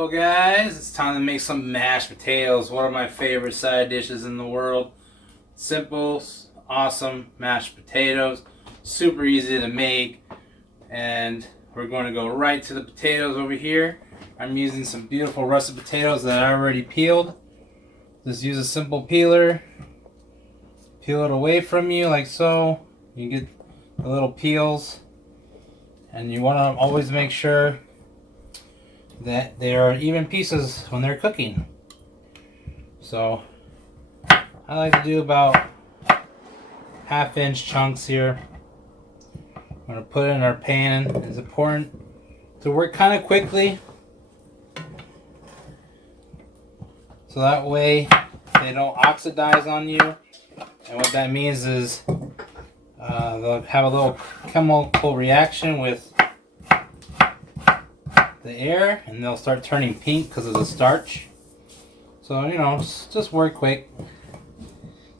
Hello guys, it's time to make some mashed potatoes, one of my favorite side dishes in the world. Simple, awesome mashed potatoes, super easy to make, and we're going to go right to the potatoes over here. I'm using some beautiful russet potatoes that I already peeled. Just use a simple peeler, peel it away from you like so. You get the little peels, and you want to always make sure that they are even pieces when they're cooking. So I like to do about 1/2 inch chunks here. I'm going to put it in our pan. It's important to work kind of quickly, so that way they don't oxidize on you. And what that means is they'll have a little chemical reaction with the air, and they'll start turning pink because of the starch. So, you know, just work quick.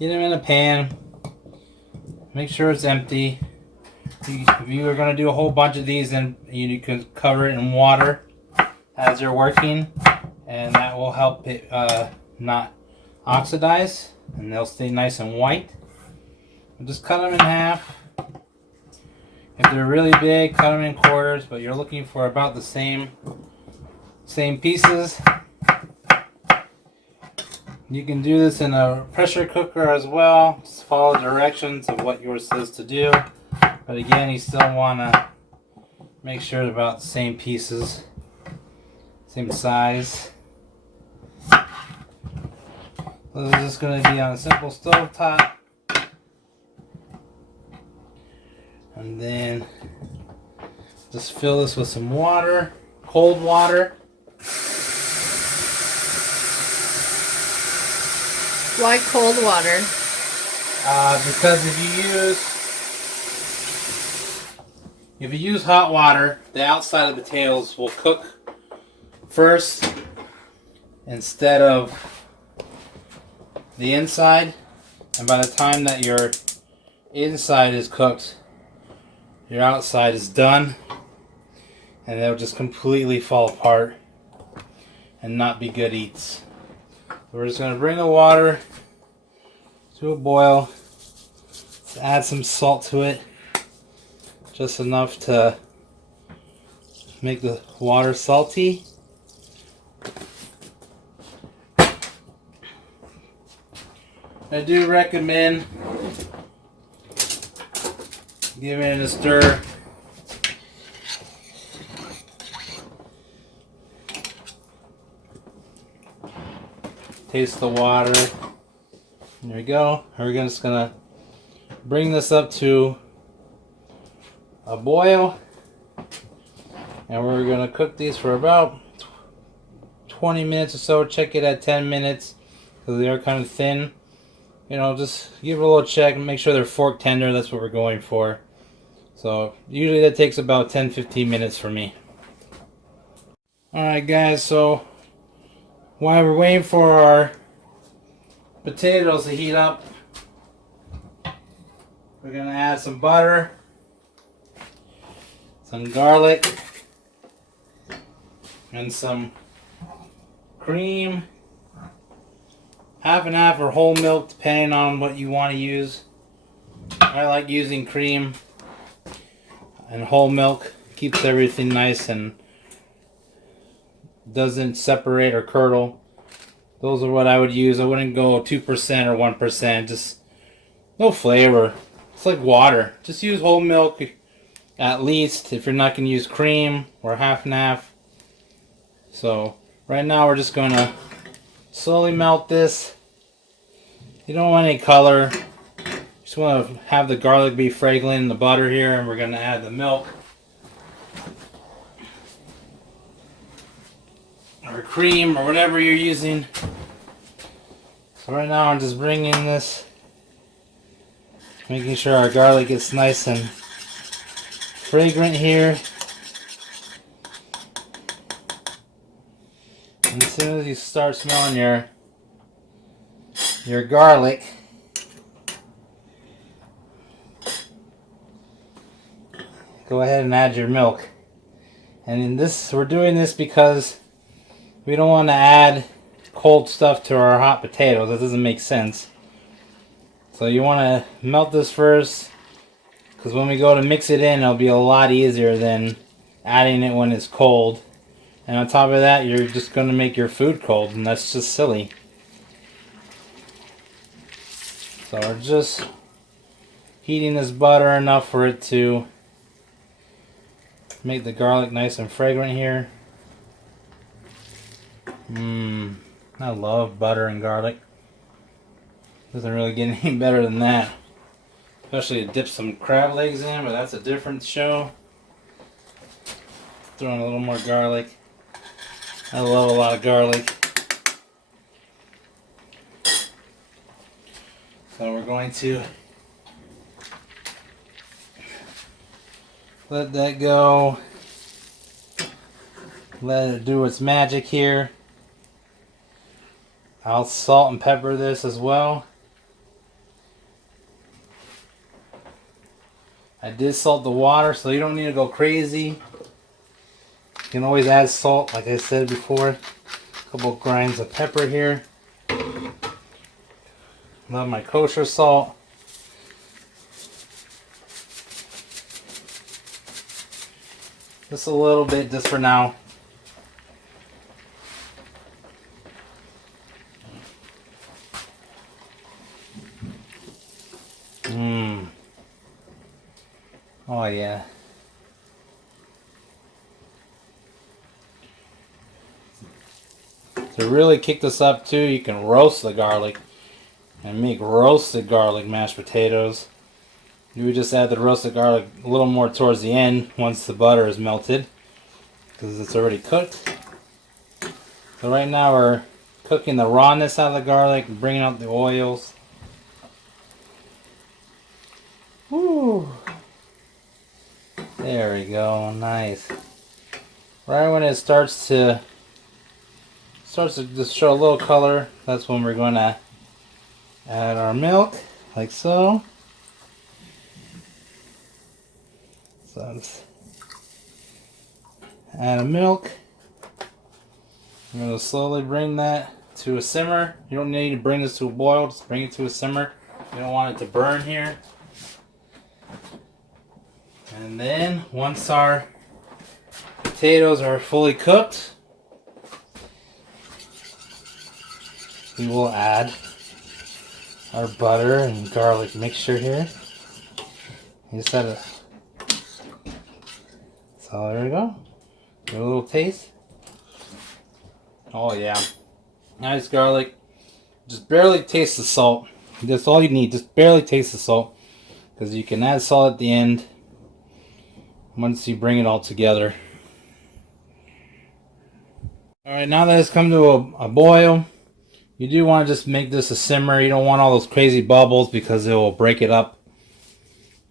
Get them in a pan. Make sure it's empty. If you are going to do a whole bunch of these, then you can cover it in water as you're working, and that will help it not oxidize, and they'll stay nice and white. And just cut them in half. If they're really big, cut them in quarters, but you're looking for about the same pieces. You can do this in a pressure cooker as well. Just follow directions of what yours says to do. But again, you still want to make sure it's about the same pieces, same size. This is just going to be on a simple stove top. And then just fill this with some water, cold water. Why cold water? Because if you use hot water, the outside of the potatoes will cook first instead of the inside. And by the time that your inside is cooked, your outside is done, and they'll just completely fall apart and not be good eats. So we're just going to bring the water to a boil. Let's add some salt to it, just enough to make the water salty. I do recommend giving it a stir. Taste the water. There we go. We're just gonna bring this up to a boil, and we're gonna cook these for about 20 minutes or so. Check it at 10 minutes because they are kind of thin. You know, just give it a little check and make sure they're fork tender. That's what we're going for. So usually that takes about 10-15 minutes for me. Alright guys, so while we're waiting for our potatoes to heat up, we're going to add some butter, some garlic, and some cream. 1/2 and 1/2 or whole milk, depending on what you want to use. I like using cream and whole milk. Keeps everything nice and doesn't separate or curdle. Those are what I would use. I wouldn't go 2% or 1%. Just no flavor. It's like water. Just use whole milk at least if you're not going to use cream or 1/2 and 1/2. So right now we're just going to slowly melt this. You don't want any color. Just want to have the garlic be fragrant in the butter here, and we're going to add the milk or cream or whatever you're using. So right now I'm just bringing this, making sure our garlic gets nice and fragrant here. And as soon as you start smelling your garlic, go ahead and add your milk. And in this, we're doing this because We don't want to add cold stuff to our hot potatoes. That doesn't make sense. So you want to melt this first, because when we go to mix it in, it'll be a lot easier than adding it when it's cold. And on top of that, you're just going to make your food cold, and that's just silly. So we're just heating this butter enough for it to make the garlic nice and fragrant here. I love butter and garlic. Doesn't really get any better than that. Especially to dip some crab legs in, but that's a different show. Throw in a little more garlic. I love a lot of garlic. So we're going to let that go. Let it do its magic here. I'll salt and pepper this as well. I did salt the water, so you don't need to go crazy. You can always add salt, like I said before. A couple grinds of pepper here. Love my kosher salt. Just a little bit, just for now. Oh yeah. To really kick this up too, you can roast the garlic and make roasted garlic mashed potatoes. You would just add the roasted garlic a little more towards the end once the butter is melted, because it's already cooked. So right now we're cooking the rawness out of the garlic and bringing out the oils. Woo! There we go, nice. Right when it starts to just show a little color, that's when we're going to add our milk, like so. So just add a milk. I'm going to slowly bring that to a simmer. You don't need to bring this to a boil, just bring it to a simmer. You don't want it to burn here. And then once our potatoes are fully cooked, we will add our butter and garlic mixture here. You just add so there we go. Give it a little taste. Oh yeah, nice garlic. Just barely taste the salt. That's all you need. Just barely taste the salt, because you can add salt at the end once you bring it all together. Alright, now that it's come to a boil, you do want to just make this a simmer. You don't want all those crazy bubbles, because it will break it up.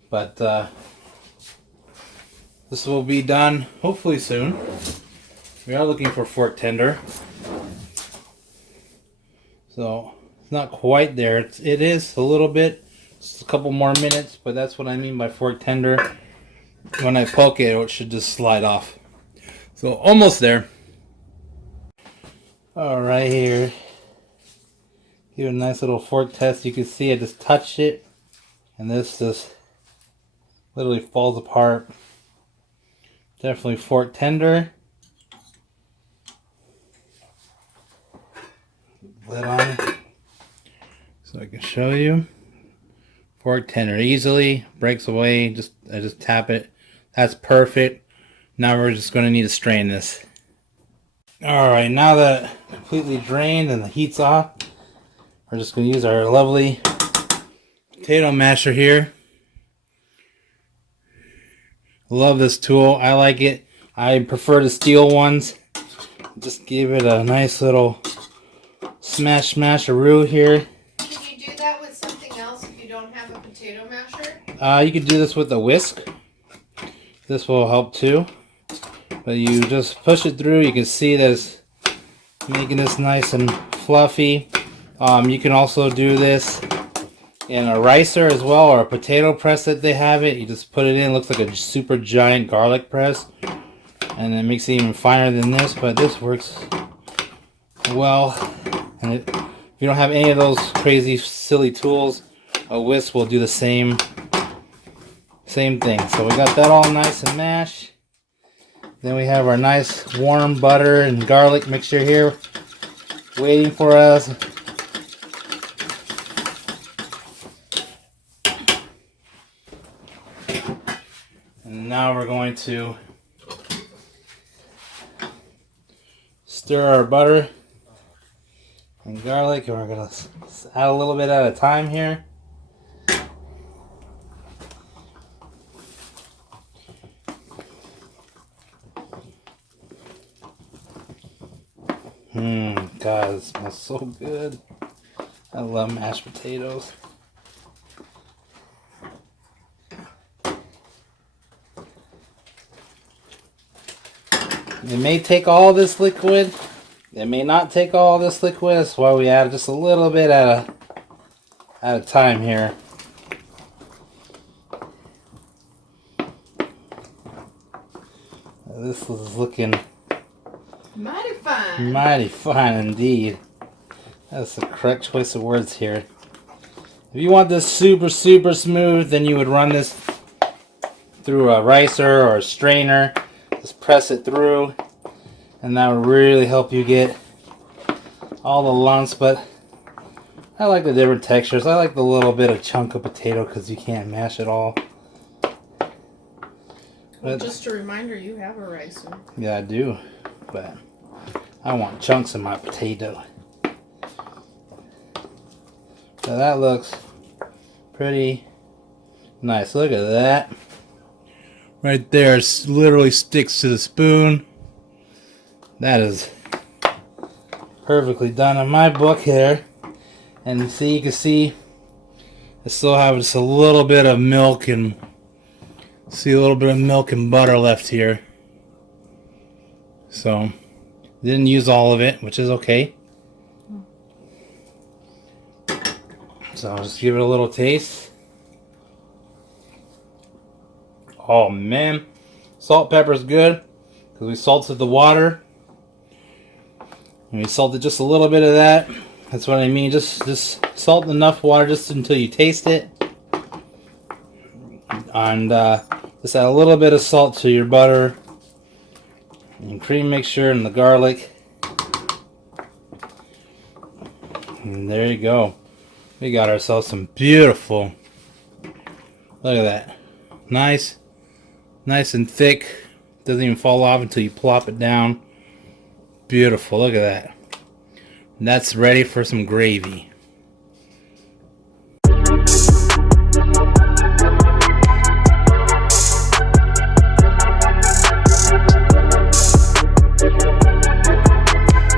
But this will be done hopefully soon. We are looking for fork tender. So it's not quite there. It is a little bit. Just a couple more minutes, but that's what I mean by fork tender. When I poke it, it should just slide off. So almost there. All right, here. Give it a nice little fork test. You can see I just touched it, and this just literally falls apart. Definitely fork tender. Lid on it so I can show you. Fork tender, easily breaks away. I just tap it. That's perfect. Now we're just going to need to strain this. Alright, now that completely drained and the heat's off, we're just going to use our lovely potato masher here. Love this tool. I like it. I prefer the steel ones. Just give it a nice little smash-a-roo here. Can you do that with something else if you don't have a potato masher? You could do this with a whisk. This will help too. But you just push it through. You can see that it's making this nice and fluffy. You can also do this in a ricer as well, or a potato press that they have it. You just put it in. It looks like a super giant garlic press. And it makes it even finer than this, but this works well. And if you don't have any of those crazy silly tools, a whisk will do the same thing. So we got that all nice and mashed. Then we have our nice warm butter and garlic mixture here waiting for us. And now we're going to stir our butter and garlic, and we're going to add a little bit at a time here. God, it smells so good. I love mashed potatoes. It may take all this liquid. It may not take all this liquid. That's why we add just a little bit at a time here. This is looking mighty fine. Mighty fine indeed. That's the correct choice of words here. If you want this super smooth, then you would run this through a ricer or a strainer. Just press it through, and that will really help you get all the lumps. But I like the different textures. I like the little bit of chunk of potato because you can't mash it all. Well, just a reminder, you have a ricer. Yeah, I do, but I want chunks of my potato. So that looks pretty nice. Look at that. Right there, it literally sticks to the spoon. That is perfectly done in my book here. And see, you can see I still have just a little bit of milk and butter left here. So didn't use all of it, which is okay. So I'll just give it a little taste. Oh man, salt, pepper's good because we salted the water, and we salted just a little bit of that. That's what I mean. Just salt enough water just until you taste it, and just add a little bit of salt to your butter and cream mixture and the garlic. And there you go. We got ourselves some beautiful. Look at that. Nice and thick. Doesn't even fall off until you plop it down. Beautiful. Look at that. And that's ready for some gravy.